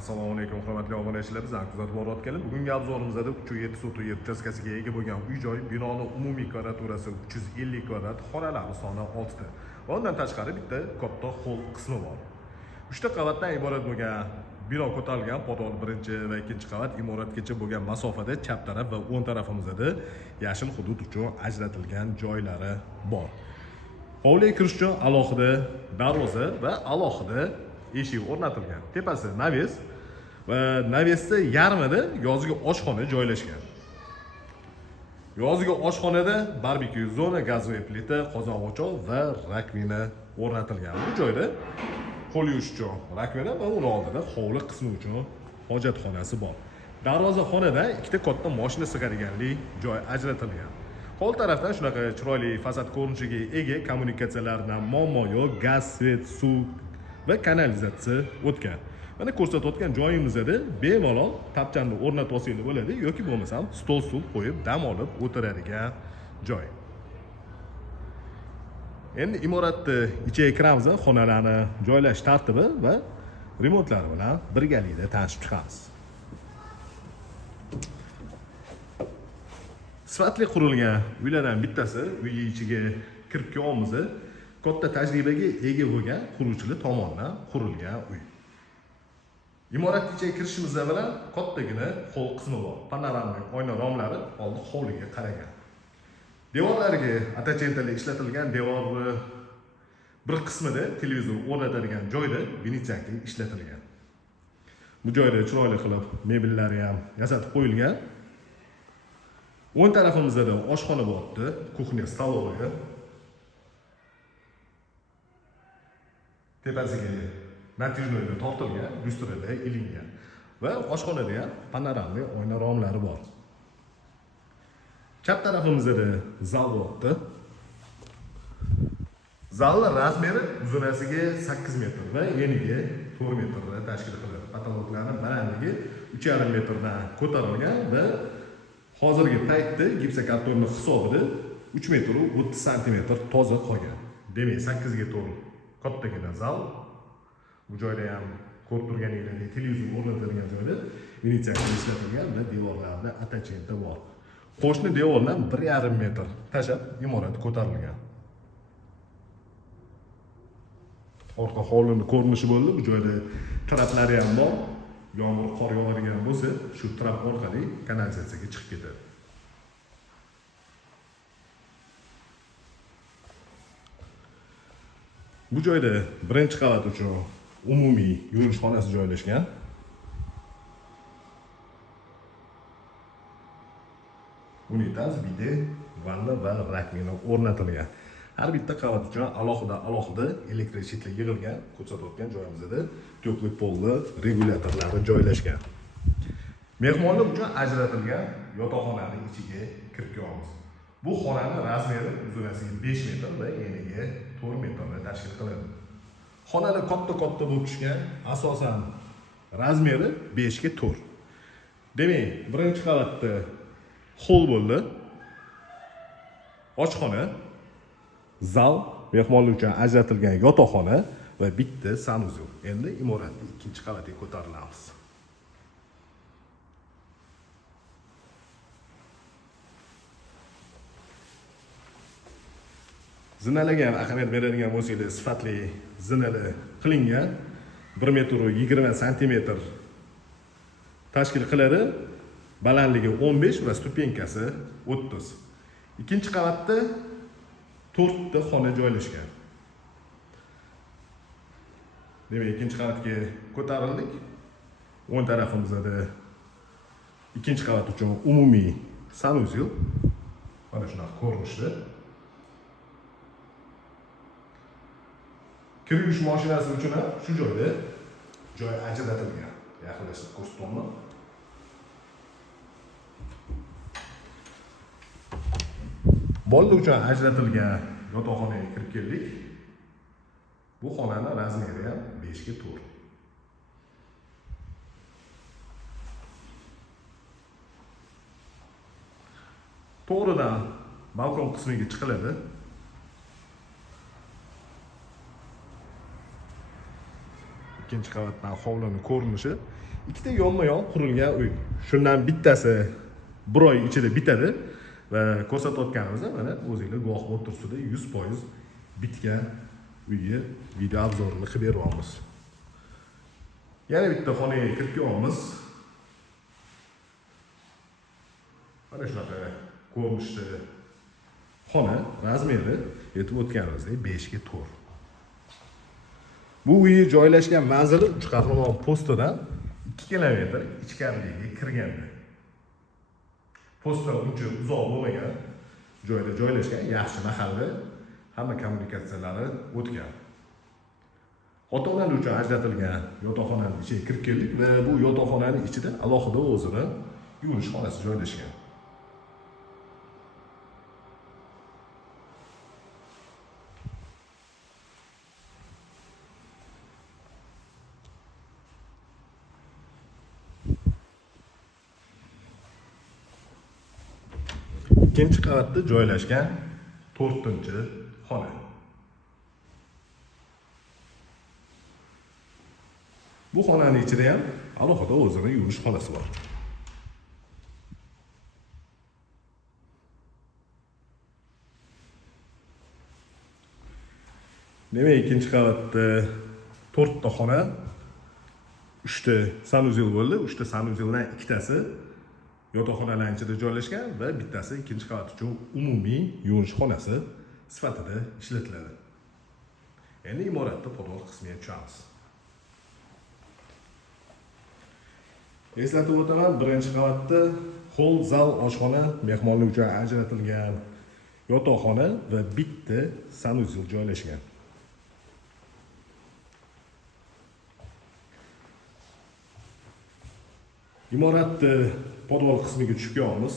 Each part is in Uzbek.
Assalomu alaykum hurmatli obunachilar, bizani kuzatib borayotganlar. Bugungi obzorimizda 307 sotuv yer uchastkasiga ega bo'lgan uy-joy, binoni umumiy kvadraturasi 350 kvadrat, xonalari soni 6 ta. Va undan tashqari bitta katta hol qismi bor. 3 ta qavatdan iborat bo'lgan bino ko'tarilgan, podol birinchi va ikkinchi qavat imoratgacha bo'lgan masofada chap taraf va o'ng tarafimizda yashil hudud uchun ajratilgan joylari bor. Hovliga kirish uchun alohida darvoza va alohida eshik o'rnatilgan. Tepasi naves va navesda yarmida yozgi oshxona joylashgan. Yozgi oshxonada barbekyu zona, gazli plita, qozon o'choq va rakvina o'rnatilgan. Bu joyda qo'l yuvish uchun rakvina va uning oldida hovli qismi uchun hojatxonasi bor. Darvoza xonadan ikkita katta mashina sig'adiganlik joy ajratilgan. Qo'l tarafdan shunaqa chiroyli fasad ko'rinishiga ega kommunikatsiyalardan muammo yo'q, gaz, svet, suv va kanalizatsiya o'tgan. Mana ko'rsatayotgan joyimizda bemalol tapchani o'rnatib olsangiz bo'ladi yoki bo'lmasam stol stul qo'yib dam olib o'tiradigan joy. Endi imoratni ichiga kiramiz, xonalarni joylash tartibi va remontlari bilan birgalikda tanishib chiqamiz. Sifatli qurilgan uylardan bittasi, uy ichiga kirib kelamiz. Katta tajribaga ega bo'lgan quruvchilar tomonidan qurilgan uy. Imorat ichiga kirishimiz bilan kattagina hol qismi bor. Panoramik oyna romlari oldi hovliga qaragan. Devorlariga attachmentlar ishlatilgan, devorni bir qismida televizor o'rnatadigan joyda venitsiyaki ishlatilgan. Bu joyda chiroyli qilib mebellari ham yasatib qo'yilgan. O'ng tarafimizda oshxona bo'pti, kuxnya, stolovoya. Tepasiga natijnoyda tortilgan, lyustrada ilingan va oshxonada ham panoramli oyna romlari bor. Chap tarafimizda zal bo'pti. Zalning razmeri uzunasiga 8 metr va eniga 4 metrda tashkil qiladi. Patologlarning balandligi 3,5 metrdan ko'tarilgan va hozirgi paytda gipsokartonning hisobida 3 metr 30 santimetr toza qolgan. Demak, 8 ga 4 kattagina zal. Bu joyda ham ko'rib turganingizdek televizor o'rnatilgan joyda venitsiyaki ishlatilgan va devorlarda attachment bor. Qo'shni devordan 1,5 metr tashab imorat ko'tarilgan. Orqa hovlining ko'rinishi bo'ldi. Bu joyda traplari ham bor. Yomg'ir, qor yog'adigan bo'lsa, shu trap orqali kanalizatsiyaga chiqib ketadi. Bu joyda birinchi qavat uchun umumiy yuvinish xonasi joylashgan. Unitaz, bide, vanna va rakvina o'rnatilgan. Har bitta qavat uchun alohida elektr shitlar yig'ilgan. Ko'rsatayotgan joyimizda to'qli polli regulyatorlari joylashgan. Mehmonlar uchun ajratilgan yotoqxonaning ichiga kirib kelamiz. Bu xonaning razmeri uzunasiga 5 metr va eniga 4 metrni tashkil qiladi. Xonada katta bo'lib tushgan, asosan razmeri 5 ga 4. Demak, birinchi qavatda hol bo'ldi. Oshxona, zal, mehmonlar uchun ajratilgan yotoqxona va bitta sanuzel. Endi imoratning ikkinchi qavatiga ko'tarilamiz. Zinalarga ham ahamiyat beradigan bo'lsangiz, sifatli zinalar qilingan. 1 metr 20 santimetr tashkil qiladi. Balandligi 15 va stupenkasi 30. Ikkinchi qavatda 4 ta xona joylashgan. Demak, ikkinchi qavatga ko'tarildik. O'ng tarafimizda ikkinchi qavat uchun umumiy sanuzel. Mana shunaqa ko'rinishda. Kir yuvish mashinasi uchun ham shu joyda joy ajratilgan. Yaqinlashib ko'rsataman. Bolalar uchun ajratilgan yotoqxonaga kirib keldik. Bu xonaning razmeri ham 5 ga 4. To'g'ridan balkon qismiga chiqiladi. ikkinchi qavatdan hovlining ko'rinishi. Ikkita yonma-yon qurilgan uy. Shundan bittasi bir oy ichida bitadi va ko'rsatayotganimizda mana o'zingizlar guvoh bo'lib turibsizlar, 100% bitgan uyga video obzorini qilib beryapmiz. Yana bitta xonaga kirib kelamiz. Mana shunaqa ko'rinishda xona, razmeri aytib o'tganimizdek 5 ga 4. Bu uy joylashgan manzili Uchqahramon postidan 2 kilometr ichkariga kirganda. Postdan uncha uzoq bo'lmagan joyda joylashgan, yaxshi mahalla, hamma kommunikatsiyalari o'tgan. Ota-onalar uchun ajratilgan yotoqxonaning ichiga kirib keldik va bu yotoqxonaning ichida alohida o'zini yuvinish xonasi joylashgan. İkinci qavatda joylashgan 4-xona. Bu xonaning ichida ham alohida o'zini yuvinish xonasi bor. Demak, ikkinchi qavatda 4 ta xona, 3 ta sanuzel bo'ldi. 3 ta sanuzeldan ikkitasi yotoqxonalarning ichida joylashgan va bittasi ikkinchi qavat uchun umumiy yuvinish xonasi sifatida ishlatiladi. Endi imoratda podval qismiga tushamiz. Eslatib o'taman, birinchi qavatda hol, zal, oshxona, mehmonlar uchun ajratilgan yotoqxona va bitta sanuzel joylashgan. Imoratni podval qismiga tushib kelamiz.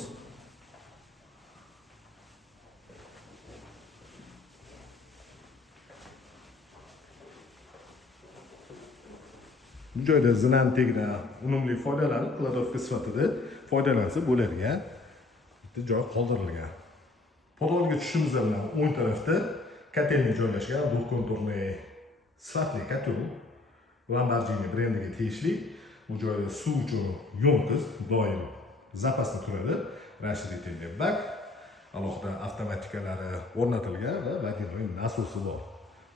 Bu joyda zinantekdan unumli foydalanib, kladovka sifatida foydalansa bo'ladigan bitta joy qoldirilgan. Podvalga tushishimiz bilan o'ng tarafda kotelni joylashgan, двухконтурный sifatli kotel, Lamborghini brendiga tegishli. Bu joyda suv uchun yo'nqiz doim zapasda turadi. Расширительный bak, alohida avtomatikalari o'rnatilgan va vagonli nasosi bor.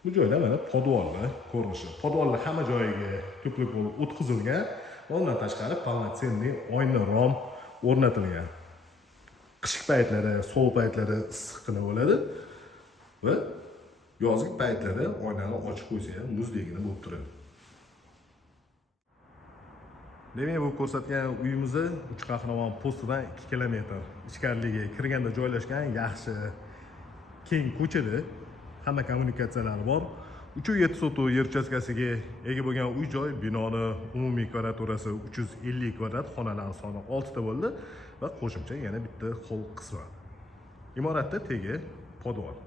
Bu joyda mana podvalni ko'rinishi. Podvalning hamma joyiga ko'plik bo'lib o'tkazilgan. Undan tashqari полноценный oyna rom o'rnatilgan. Qish paytlari, sovuq paytlari issiqqina bo'ladi va yozgi paytlari oynani ochib qo'ysa ham muzdagina bo'lib turadi. Demak, bu ko'rsatgan uyimizni Uchqahramon postidan 2 kilometr ichkariga kirganda joylashgan yaxshi keng ko'chada hamma kommunikatsiyalari bor. 307 sotuv yer uchastkasiga ega bo'lgan uy-joy, binoni umumiy kvadraturasi 350 kvadrat, xonalarning soni 6 ta bo'ldi va qo'shimcha yana bitta hol qismi. Imoratda tegi podval.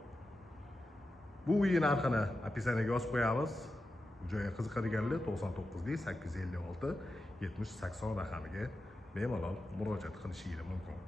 Bu uy narxini описаниеga yozib qo'yamiz. Joyga qiziqadiganlar 99 856 70 80 raqamiga bemalol murojaat qilishingiz mumkin.